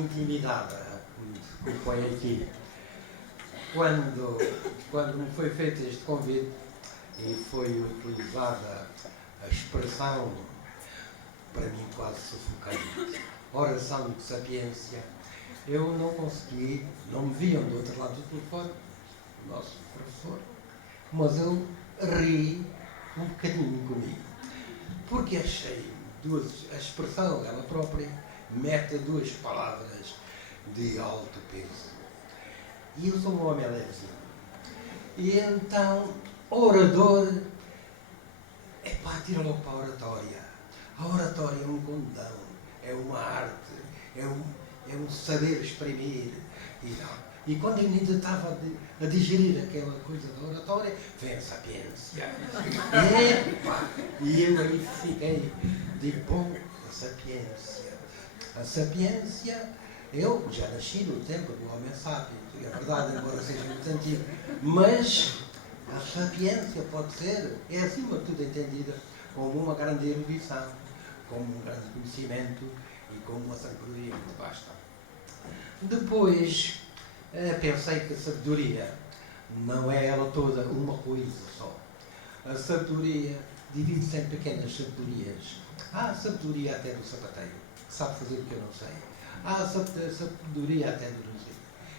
intimidada, como põe aqui, quando me foi feito este convite e foi utilizada a expressão, para mim quase sufocante, oração de sapiência, eu não consegui, não me viam do outro lado do telefone, o nosso professor, mas eu ri um bocadinho comigo, porque achei a expressão, ela própria, mete duas palavras de alto peso. E eu sou um homem levezinho. E então, orador, tira logo para a oratória. A oratória é um condão, é uma arte, é um saber exprimir. E quando eu ainda estava a digerir aquela coisa da oratória, vem a sapiência. E eu aí fiquei, digo, bom, a sapiência. A sapiência, eu já nasci no tempo do homem sábio, é verdade, embora seja muito antigo, mas a sapiência pode ser, é acima de tudo entendida como uma grande erudição, como um grande conhecimento e como uma sabedoria que basta. Depois, pensei que a sabedoria não é ela toda uma coisa só. A sabedoria divide-se em pequenas sabedorias. Há a sabedoria até do sapateiro, que sabe fazer o que eu não sei. Há a sabedoria até do não sei.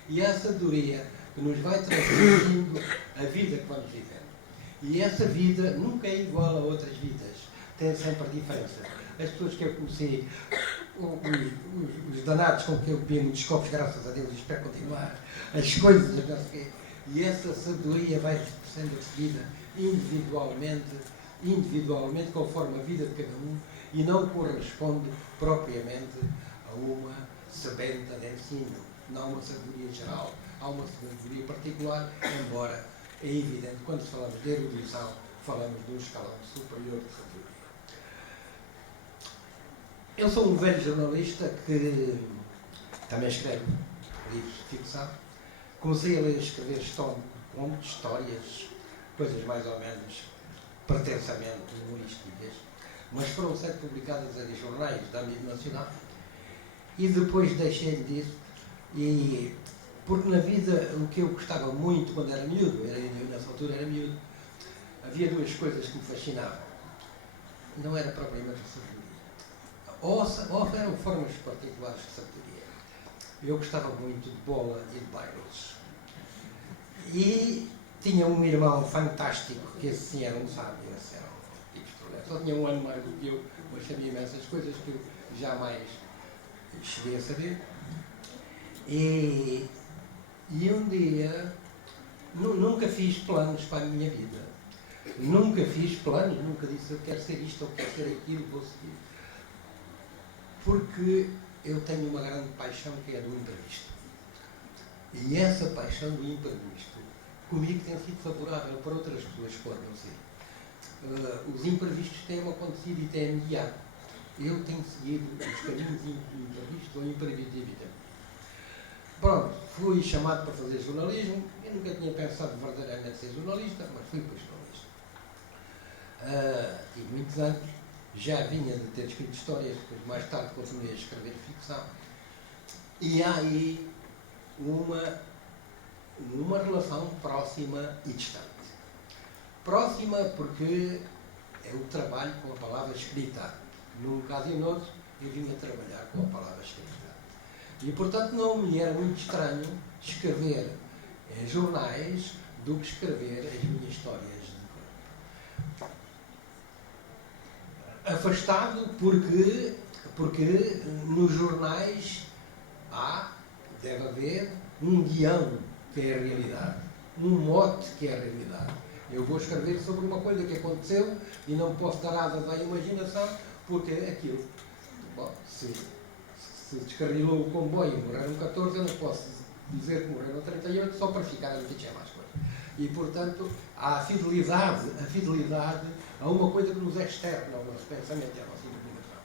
E há a sabedoria que nos vai transmitindo a vida que vamos vivendo. E essa vida nunca é igual a outras vidas. Tem sempre diferença. As pessoas que eu conheci, os danados com que eu bebi muitos copos, graças a Deus, e espero continuar, as coisas, e essa sabedoria vai sendo recebida individualmente, conforme a vida de cada um, e não corresponde propriamente a uma sebenta de ensino, não uma sabedoria geral, há uma sabedoria particular, embora é evidente, quando falamos de erudição, falamos de um escalão superior de sabedoria. Eu sou um velho jornalista que também escreve livros de ficção. Comecei a ler e escrever histórias, coisas mais ou menos pretensamente humorísticas, mas foram sempre publicadas em jornais da mídia nacional. E depois deixei disso, porque na vida o que eu gostava muito quando era miúdo, nessa altura era miúdo, havia duas coisas que me fascinavam. Não era propriamente a sabedoria. Ou eram formas particulares de sabedoria. Eu gostava muito de bola e de bailes. E tinha um irmão fantástico, que esse sim era um sábio, esse era um tipo de só tinha um ano mais do que eu, mas sabia imensas coisas que eu jamais cheguei a saber. E um dia, nunca fiz planos para a minha vida. Nunca fiz planos, nunca disse eu quero ser isto, ou quero ser aquilo, vou seguir. Porque eu tenho uma grande paixão que é do imprevisto. E essa paixão do imprevisto, comigo tem sido favorável, para outras pessoas pode não ser. Os imprevistos têm-me acontecido e têm-me guiado. Eu tenho seguido os caminhos imprevistos ou imprevisibilidade. Pronto, fui chamado para fazer jornalismo. Eu nunca tinha pensado verdadeiramente ser jornalista, mas fui para jornalista. Tive muitos anos, já vinha de ter escrito histórias, depois mais tarde continuei a escrever ficção. E há aí uma relação próxima e distante. Próxima porque é o trabalho com a palavra escrita. Num caso e noutro, eu vinha trabalhar com a palavra escrita. E, portanto, não me era muito estranho escrever em jornais do que escrever as minhas histórias de corpo. Afastado porque nos jornais deve haver um guião que é a realidade, um mote que é a realidade. Eu vou escrever sobre uma coisa que aconteceu e não posso dar asas à imaginação porque é aquilo. Bom, se descarrilou o comboio e morreram 14, eu não posso dizer que morreram 38 só para ficar a dizer mais coisas. E, portanto, há a fidelidade a uma coisa que nos é externa ao nosso pensamento e à nossa imaginação.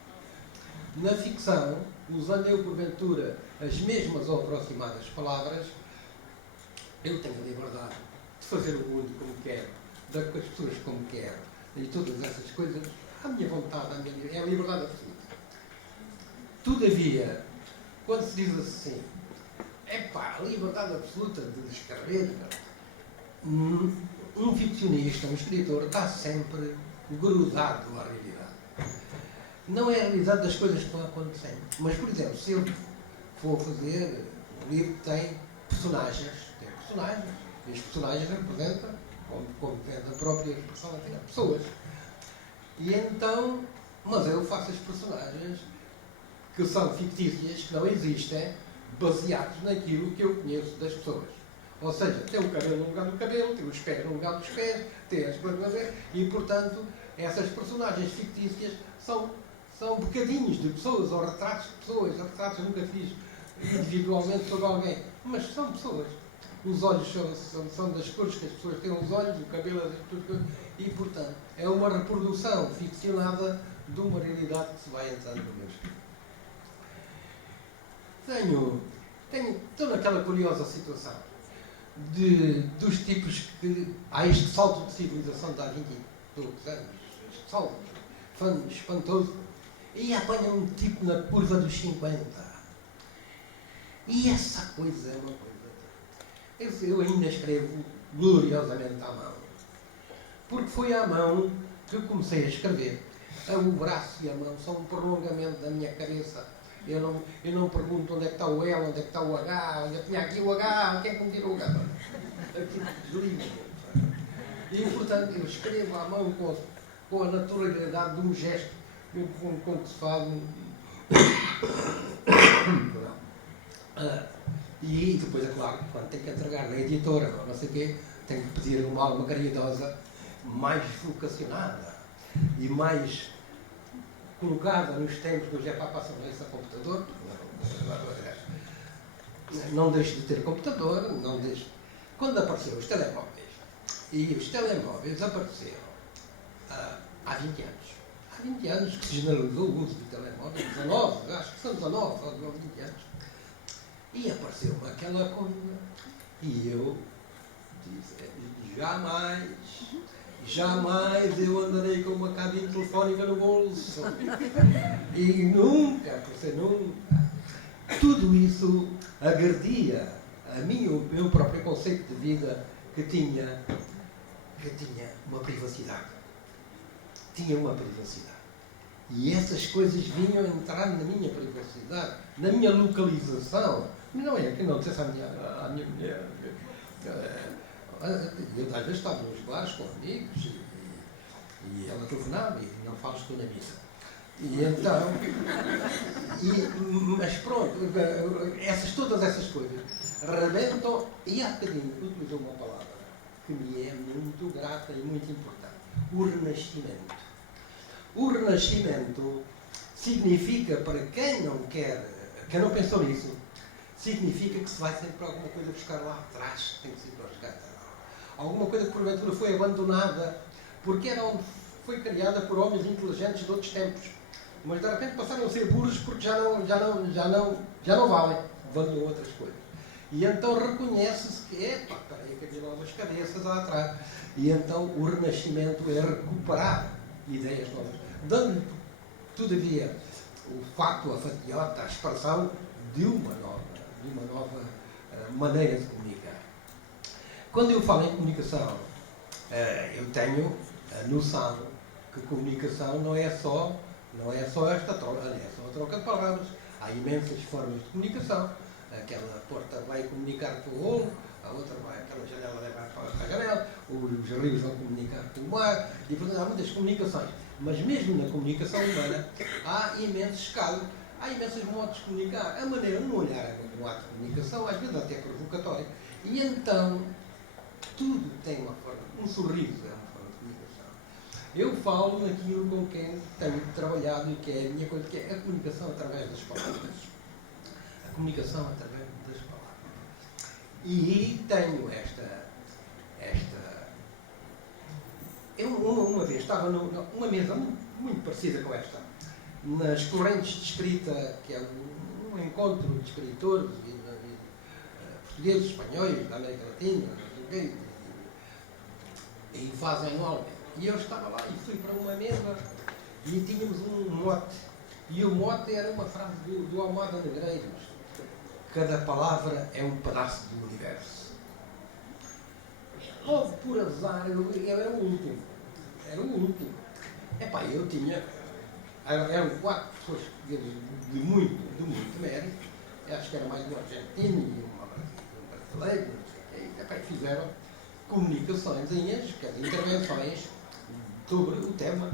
Na ficção, usando eu, porventura, as mesmas ou aproximadas palavras, eu tenho a liberdade de fazer o mundo como quero, com as pessoas como quero, e todas essas coisas, à minha vontade, é a liberdade absoluta. Todavia, quando se diz assim, epá, liberdade absoluta de escrever, um ficcionista, um escritor, está sempre grudado à realidade. Não é a realidade das coisas que estão acontecendo. Mas, por exemplo, se eu for fazer um livro que tem personagens, e os personagens representam, como é da própria expressão latina, pessoas. E então, mas eu faço as personagens que são fictícias, que não existem, baseados naquilo que eu conheço das pessoas. Ou seja, tem o cabelo no lugar do cabelo, tem os pés no lugar dos pés, tem as coisas a ver, e portanto, essas personagens fictícias são bocadinhos de pessoas, ou retratos de pessoas. Retratos nunca fiz individualmente sobre alguém, mas são pessoas. Os olhos são das cores que as pessoas têm os olhos, o cabelo é das pessoas, e portanto, é uma reprodução ficcionada de uma realidade que se vai entrando no meu espírito. Estou naquela curiosa situação dos tipos que há este salto de civilização de há 20 e poucos anos, este salto espantoso, e apanha um tipo na curva dos 50. E essa coisa é uma coisa. Eu ainda escrevo gloriosamente à mão. Porque foi à mão que eu comecei a escrever. O braço e a mão são um prolongamento da minha cabeça. Eu não pergunto onde é que está o L, onde é que está o H, eu tinha aqui o H, quem é que me tira o H? Aqui desligo. E, portanto, eu escrevo à mão com a naturalidade de um gesto com que se faz e depois, é claro, quando tem que entregar na editora, ou não sei o quê, tem que pedir uma alma caridosa mais vocacionada e mais colocada nos tempos que hoje é para passar isso a computador. Não deixe de ter computador, não deixe. Quando apareceram os telemóveis, e os telemóveis apareceram há 20 anos. Há 20 anos que se generalizou o uso de telemóveis, 19, acho que são 19 ou 20 anos. E apareceu-me aquela coisa. E eu disse, jamais eu andarei com uma cabine telefónica no bolso. E nunca. Tudo isso agredia o meu próprio conceito de vida que tinha uma privacidade. Tinha uma privacidade. E essas coisas vinham entrar na minha privacidade, na minha localização. Não é que não dissesse à minha mulher. Eu às vezes estava nos bares com amigos e ela telefonava e não falo, estou na missa. E então, mas pronto, todas essas coisas rebentam. E há bocadinho utilizou uma palavra que me é muito grata e muito importante: o renascimento. O renascimento significa, para quem não pensou nisso, significa que se vai sempre para alguma coisa buscar lá atrás, tem que ser para buscar atrás. Alguma coisa que porventura foi abandonada, porque foi criada por homens inteligentes de outros tempos, mas de repente passaram a ser burros porque já não valem, abandonou outras coisas. E então reconhece-se que, peraí, que havia novas cabeças lá atrás. E então o renascimento é recuperar ideias novas, dando-lhe, todavia, o facto, a fatiota, a expressão de uma nova maneira de comunicar. Quando eu falo em comunicação, eu tenho a noção que comunicação não é só esta troca, não é só a troca de palavras. Há imensas formas de comunicação. Aquela porta vai comunicar com o olho, a outra aquela janela vai para a janela, os rios vão comunicar com o mar, e portanto há muitas comunicações. Mas mesmo na comunicação humana há imensos casos, há imensos modos de comunicar. A maneira, um olhar é um ato de comunicação, às vezes até provocatório. E então, tudo tem uma forma, um sorriso é uma forma de comunicação. Eu falo naquilo com quem tenho trabalhado e que é a minha coisa, que é a comunicação através das palavras. A comunicação através das palavras. E tenho Eu uma vez estava numa mesa muito parecida com esta, nas correntes de escrita, que é um encontro de escritores portugueses, espanhóis, da América Latina, e fazem anualmente. E eu estava lá e fui para uma mesa e tínhamos um mote. E o mote era uma frase do Almada Negreiros, cada palavra é um pedaço do universo. Logo por azar, eu era o último. Era o último. Epá, eu tinha... Eram 4 pessoas de muito mérito. Eu acho que era mais um argentino e um brasileiro, não sei o quê. Epá, fizeram comunicações, quer dizer, intervenções sobre o tema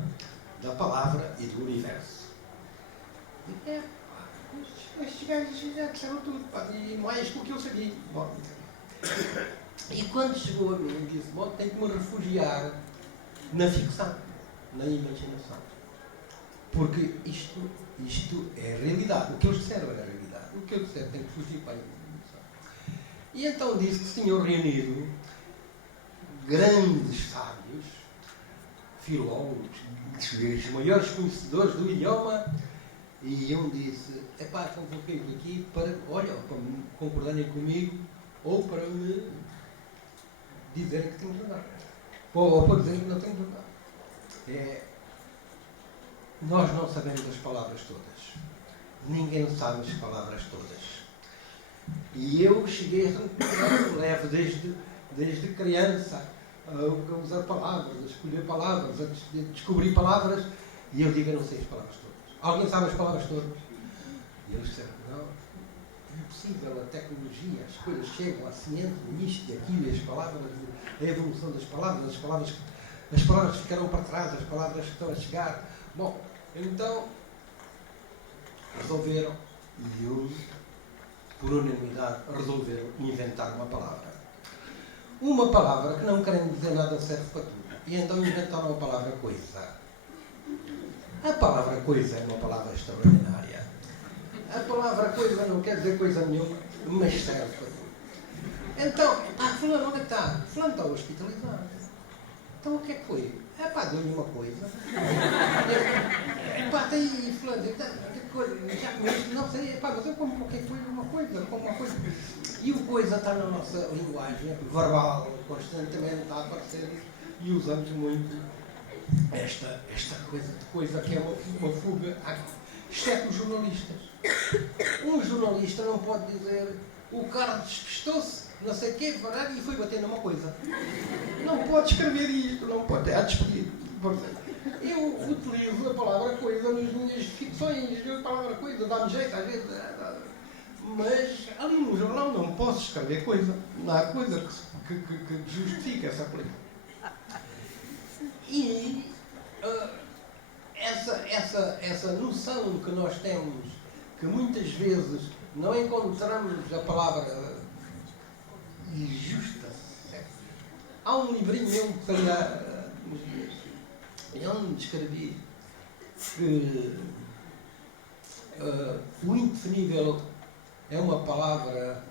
da palavra e do universo. E estes gajos já disseram tudo, pá, e mais do que eu sabia. Bom, e quando chegou a mim, disse, bom, tenho que me refugiar na ficção, na imaginação. Porque isto é a realidade. O que eles disseram era a realidade. O que eu disser tem que fugir para a imaginação. E então disse que se tinham reunido grandes sábios, filólogos, os maiores conhecedores do idioma, e um disse, epá, convoquei-vos aqui para, olha, para concordarem comigo ou para me dizerem que tenho verdade. Ou para dizerem que não tenho verdade. Nós não sabemos as palavras todas. Ninguém sabe as palavras todas. E eu cheguei a recuperar, levo desde criança a usar palavras, a escolher palavras, a descobrir palavras, e eu digo, eu não sei as palavras todas. Alguém sabe as palavras todas? E eles disseram, não, é possível, a tecnologia, as coisas chegam, a ciência, isto e aquilo, as palavras, a evolução das palavras, as palavras que ficaram para trás, as palavras que estão a chegar. Bom, então, resolveram, e por unanimidade, resolveram inventar uma palavra. Uma palavra que não querem dizer nada serve para tudo. E então inventaram a palavra coisa. A palavra coisa é uma palavra extraordinária. A palavra coisa não quer dizer coisa nenhuma, mas serve para tudo. Então, fulano, onde está? Fulano está hospitalizado. Então o que é que foi? Deu-lhe uma coisa. Está aí, fulano, já comeste? Não sei, mas eu como qualquer coisa, uma coisa. E o coisa está na nossa linguagem verbal, constantemente está a aparecer, e usamos muito esta coisa que é uma fuga, exceto os jornalistas. Um jornalista não pode dizer o cara despistou-se, não sei o quê, e foi bater numa coisa. Não pode escrever isto, não pode, é despedido. Eu utilizo a palavra coisa nas minhas ficções, a palavra coisa dá-me jeito às vezes, mas ali no jornal não posso escrever coisa, não há coisa que justifique essa coisa. E essa noção que nós temos, que muitas vezes não encontramos a palavra justa. Há um livrinho meu que foi nos dias, onde escrevi que o indefinível é uma palavra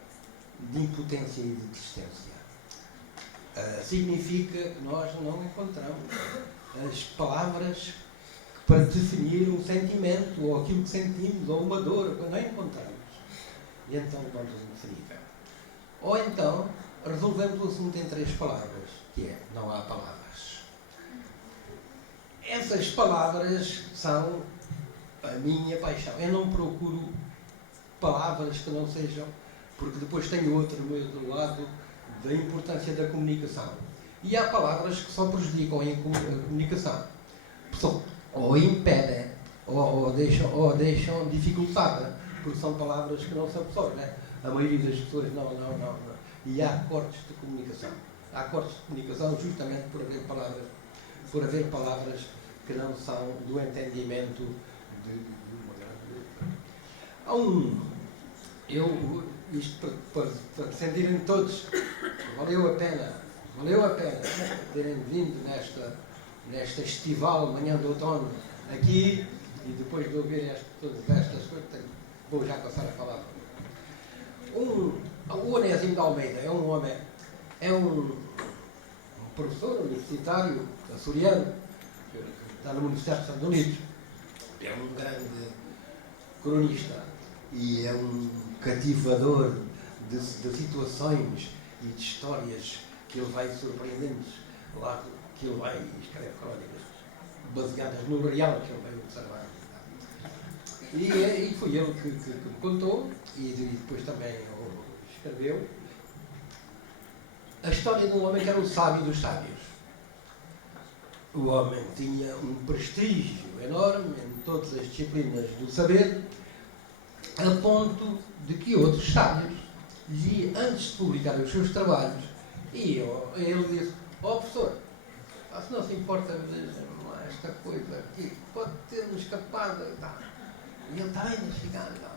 de impotência e de desistência. Significa que nós não encontramos as palavras para definir um sentimento, ou aquilo que sentimos, ou uma dor, não encontramos. E então vamos ao indefinível. Ou então resolvemos o assunto em 3 palavras, que é, não há palavras. Essas palavras são a minha paixão. Eu não procuro palavras que não sejam, porque depois tenho outro lado da importância da comunicação. E há palavras que só prejudicam a comunicação. Ou impedem, ou deixam dificultada, porque são palavras que não se absorvem. A maioria das pessoas não. E há cortes de comunicação. Há cortes de comunicação justamente por haver palavras que não são do entendimento de uma grande letra. Isto para sentirem todos, valeu a pena terem vindo nesta estival manhã de outono aqui, e depois de ouvir todas estas coisas, vou já passar a palavra. O Onésimo de Almeida é um homem, é um professor universitário açoriano, que está na Universidade dos Estados Unidos. É um grande cronista e é um cativador de situações e de histórias que ele vai surpreendendo lá, que ele vai escrever crónicas baseadas no real que ele vai observar. E foi ele que me contou, e depois também escreveu, a história de um homem que era o sábio dos sábios. O homem tinha um prestígio enorme em todas as disciplinas do saber, a ponto de que outros sábios, antes de publicar os seus trabalhos, ele disse: professor, se não se importa, esta coisa aqui pode ter-me escapado. E ele está ainda chegando.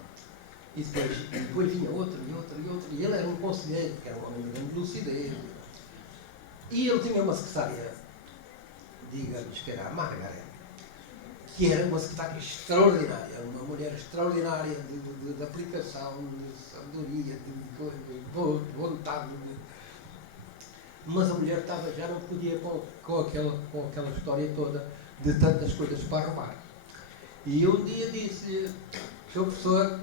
E depois vinha outro, e ele era um conselheiro, que era um homem de grande lucidez. E ele tinha uma secretária, digamos que era a Margaret, que era uma secretária extraordinária, uma mulher extraordinária de aplicação, de sabedoria, de vontade. Mas a mulher já não podia com aquela história toda de tantas coisas para arrumar. E um dia disse-lhe: seu professor,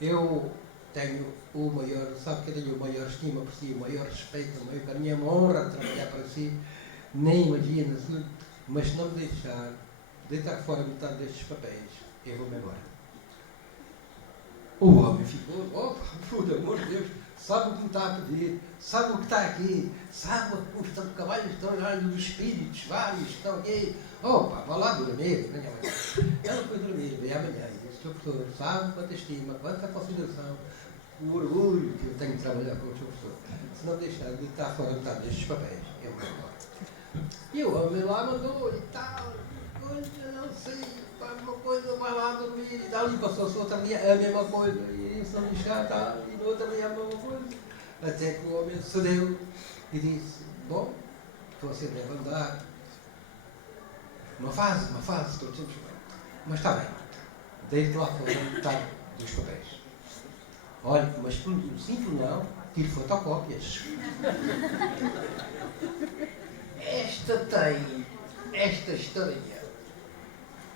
eu tenho o maior, sabe que eu tenho o maior estima por si, o maior respeito, a minha honra de trabalhar para si, nem imagina, mas se não me deixar deitar fora metade destes papéis, eu vou-me embora. O homem ficou: por amor de Deus, sabe o que me está a pedir, sabe o que está aqui, sabe os cabalhos extraordinários dos espíritos vários que estão aqui. Vá lá dormir. Ela foi dormir, veio amanhã e disse: seu professor, sabe quanta estima, quanta consideração, o orgulho que eu tenho de trabalhar com o seu professor. Se não deixar de estar fora metade destes papéis, eu vou embora. E o homem lá mandou e tal, coisa, não sei, uma coisa, vai lá dormir, e dali passou-se outro dia a mesma coisa, e isso não deixar, tá, e no outro dia a mesma coisa. Até que o homem cedeu e disse: bom, você deve andar uma fase, todos sempre bem. Mas está bem, deite lá fora metade dos papéis. Olha, mas por um simples não, tire fotocópias. Esta história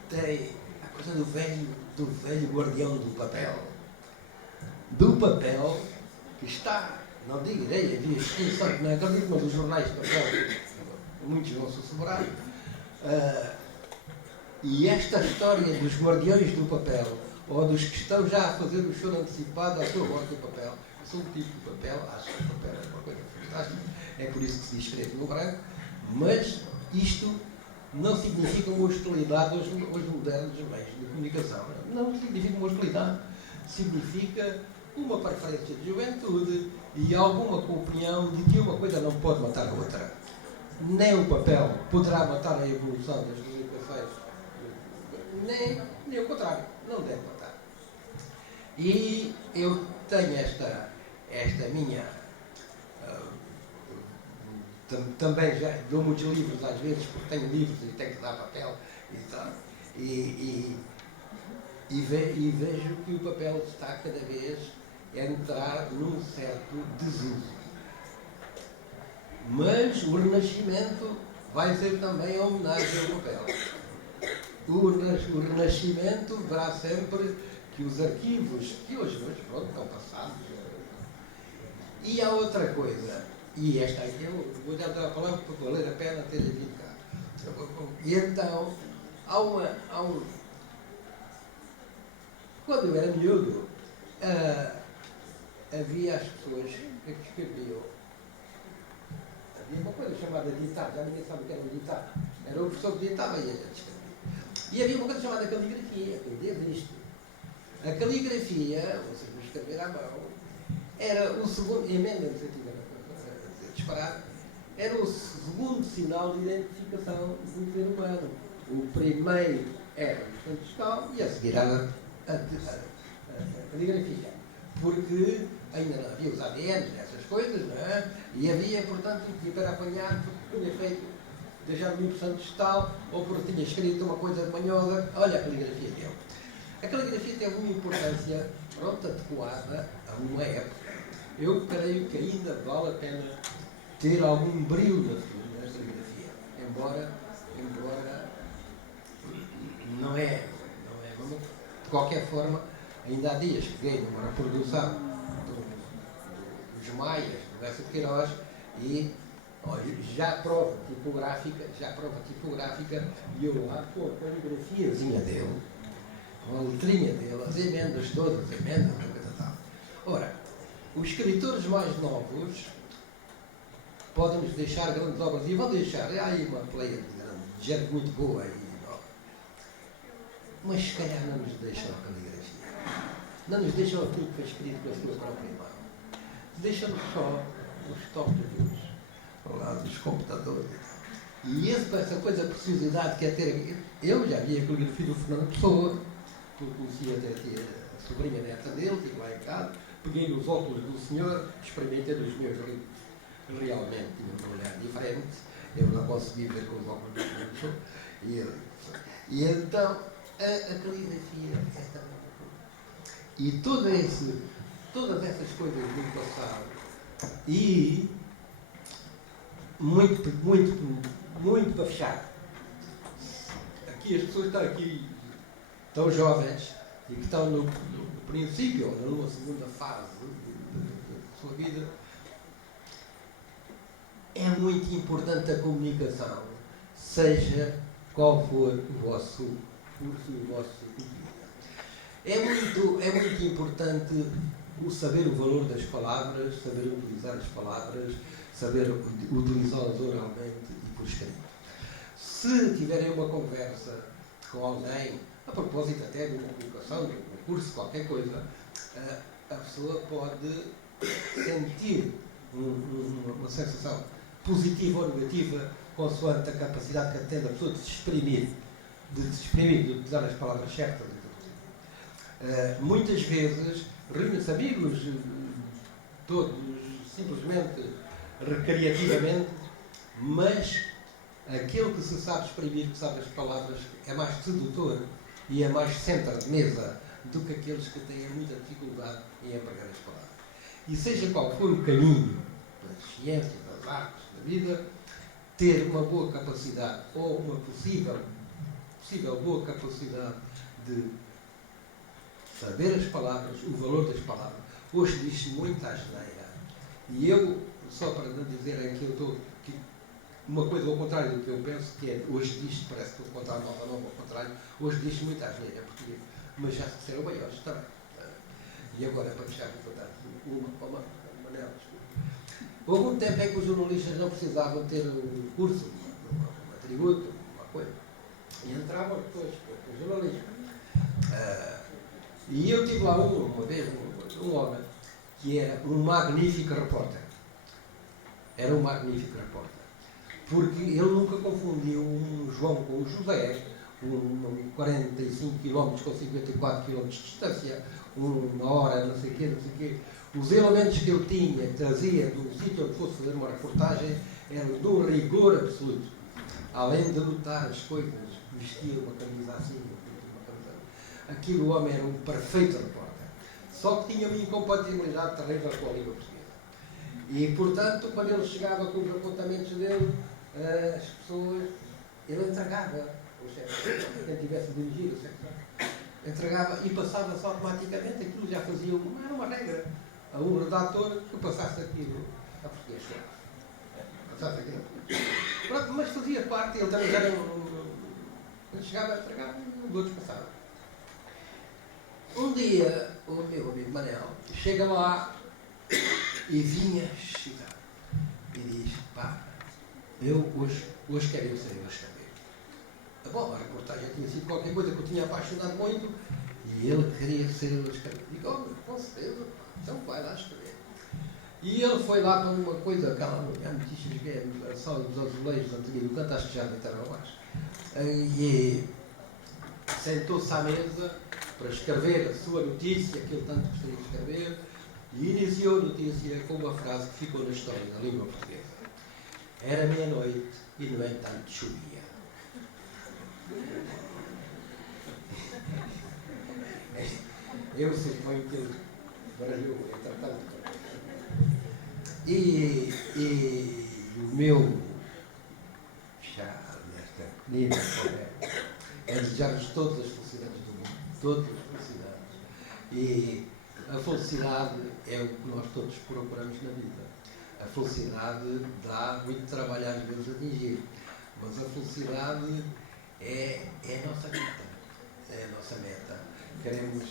tem a coisa do velho guardião do papel. Do papel que está, não digo ideia, havia extinções, não acredito, mas os jornais de papel, muitos vão se sobrar. E esta história dos guardiões do papel, ou dos que estão já a fazer o choro antecipado à sua voz do papel, são um tipo de papel, acho que o papel é uma coisa fantástica, é por isso que se diz escreve no branco, mas isto não significa uma hostilidade aos modernos meios de comunicação. Não significa uma hostilidade. Significa uma preferência de juventude e alguma opinião de que uma coisa não pode matar a outra. Nem o papel poderá matar a evolução das comunicações, nem o contrário. Não deve matar. E eu tenho esta minha... também já dou muitos livros às vezes, porque tenho livros e tenho que dar papel e tal. E vejo que o papel está cada vez a entrar num certo desuso. Mas o Renascimento vai ser também a homenagem ao papel. O Renascimento verá sempre que os arquivos, que hoje pronto, estão passados. E há outra coisa, e esta aqui eu vou dar a palavra para valer a pena ter-lhe vindo cá. E então, quando eu era miúdo, havia as pessoas que escreviam. Havia uma coisa chamada ditado, já ninguém sabe o que era um ditado. Era o professor que ditava e a gente escrevia. E havia uma coisa chamada caligrafia, que existe. A caligrafia, ou seja, escrever à mão, era o segundo, emenda-me se eu estiver a disparar, era o segundo sinal de identificação do ser humano. O primeiro era o santo fiscal e a seguir a caligrafia. Porque ainda não havia os ADNs, essas coisas, não é? E havia, portanto, que para apanhar, porque tinha feito, deixado muito santo fiscal, ou porque tinha escrito uma coisa de manhosa, olha a caligrafia dele. A caligrafia teve uma importância, pronto, adequada a uma época. Eu creio que ainda vale a pena ter algum brilho na caligrafia, embora não é, de qualquer forma, ainda há dias que veio numa reprodução dos Maias, do Bessa de Queiroz, e já prova tipográfica, e eu lá com a caligrafiazinha dele, com a letrinha dele, as emendas todas, as emendas, a coisa tal. Ora, os escritores mais novos podem-nos deixar grandes obras, e vão deixar, há aí uma pleia de gente muito boa aí, não? Mas se calhar não nos deixam a caligrafia, não nos deixam aquilo que foi escrito pela sua própria mão, deixam-nos só os toques dos computadores. E essa coisa, a preciosidade que é ter. Eu já vi a caligrafia do Fernando Pessoa, que eu conhecia até a sobrinha neta dele, estive lá em casa, peguei nos óculos do senhor, experimentei dos meus livros. Realmente tinha uma olhar diferente, eu não consegui ver com os óculos do Fernando Pessoa. E então, a caligrafia é também uma coisa. E todas essas coisas do passado, e muito para fechar. Aqui as pessoas estão aqui tão jovens e que estão no princípio, ou numa segunda fase da sua vida. É muito importante a comunicação, seja qual for o vosso curso e o vosso vida. É muito importante o saber o valor das palavras, saber utilizar as palavras, saber utilizá-las oralmente e por escrito. Se tiverem uma conversa com alguém, a propósito até de uma comunicação, de um curso, qualquer coisa, a pessoa pode sentir uma sensação positiva ou negativa, consoante a capacidade que tem da pessoa de se exprimir, de utilizar as palavras certas. Muitas vezes, reúnem-se amigos, todos simplesmente recreativamente, mas aquele que se sabe exprimir, que sabe as palavras, é mais sedutor e é mais centro de mesa do que aqueles que têm muita dificuldade em empregar as palavras. E seja qual for o caminho das ciências, das artes, da vida, ter uma boa capacidade ou uma possível boa capacidade de saber as palavras, o valor das palavras. Hoje diz-se muita asneira. E eu, só para não dizerem que eu estou uma coisa ao contrário do que eu penso, que é hoje diz-se, parece que o contrário, nova ao contrário, hoje diz-se muita asneira, porque, mas já se disseram maiores também. E agora, para fechar, vou contar uma Manel, houve um tempo em que os jornalistas não precisavam ter um curso, um atributo, uma coisa, e entravam depois com o jornalismo. E eu tive lá uma vez um homem que era um magnífico repórter. Era um magnífico repórter. Porque ele nunca confundiu um João com um José, 45 km com 54 km de distância, uma hora, não sei o quê. Os elementos que ele tinha, que trazia do sítio onde fosse fazer uma reportagem, eram de um rigor absoluto. Além de notar as coisas, vestia uma camisa assim, uma camisa. Aquilo, o homem era um perfeito repórter. Só que tinha uma incompatibilidade terrível com a língua portuguesa. E, portanto, quando ele chegava com os apontamentos dele, as pessoas, ele entregava, ou seja, quem tivesse dirigido, entregava e passava-se automaticamente, aquilo já fazia, não era uma regra, a um redator que passasse aquilo a português. Passasse aquilo. Pronto, mas fazia parte, ele também era quando chegava a entregar, os outros passavam. Um dia, o meu amigo Manel chega lá e vinha excitado e diz: pá, eu hoje quero ser eu a escrever. Bom, a reportagem tinha sido qualquer coisa que eu tinha apaixonado muito e ele queria ser eu a escrever. Digo: oh, com certeza, então vai lá escrever. E ele foi lá para uma coisa, aquela notícias que é a sala dos azulejos antiga do canto, acho que já deitaram abaixo. E sentou-se à mesa para escrever a sua notícia, que ele tanto gostaria de escrever, e iniciou a notícia com uma frase que ficou na história da língua portuguesa. Era meia-noite e, no entanto, chovia. Eu suponho que ele baralhou, entretanto. E o meu chá nesta menina é desejar-vos todas as felicidades do mundo, todas as felicidades. E a felicidade é o que nós todos procuramos na vida. A felicidade dá muito trabalho às vezes a atingir, mas a felicidade é a nossa meta. É a nossa meta. queremos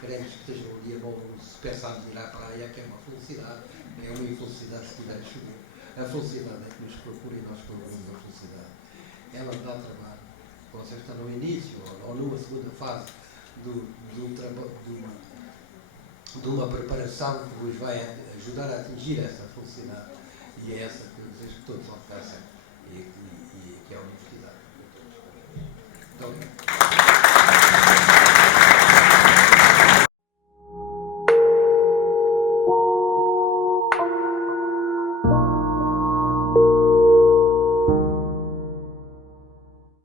que esteja um dia bom, se pensarmos em ir à praia, que é uma felicidade, é uma infelicidade se tiver chover. A felicidade é que nos procura e nós procuramos a felicidade. Ela dá trabalho. Você está no início ou numa segunda fase de uma preparação que vos vai ajudar a atingir essa felicidade. E é essa que eu desejo que todos alcancem e que é a universidade. Então,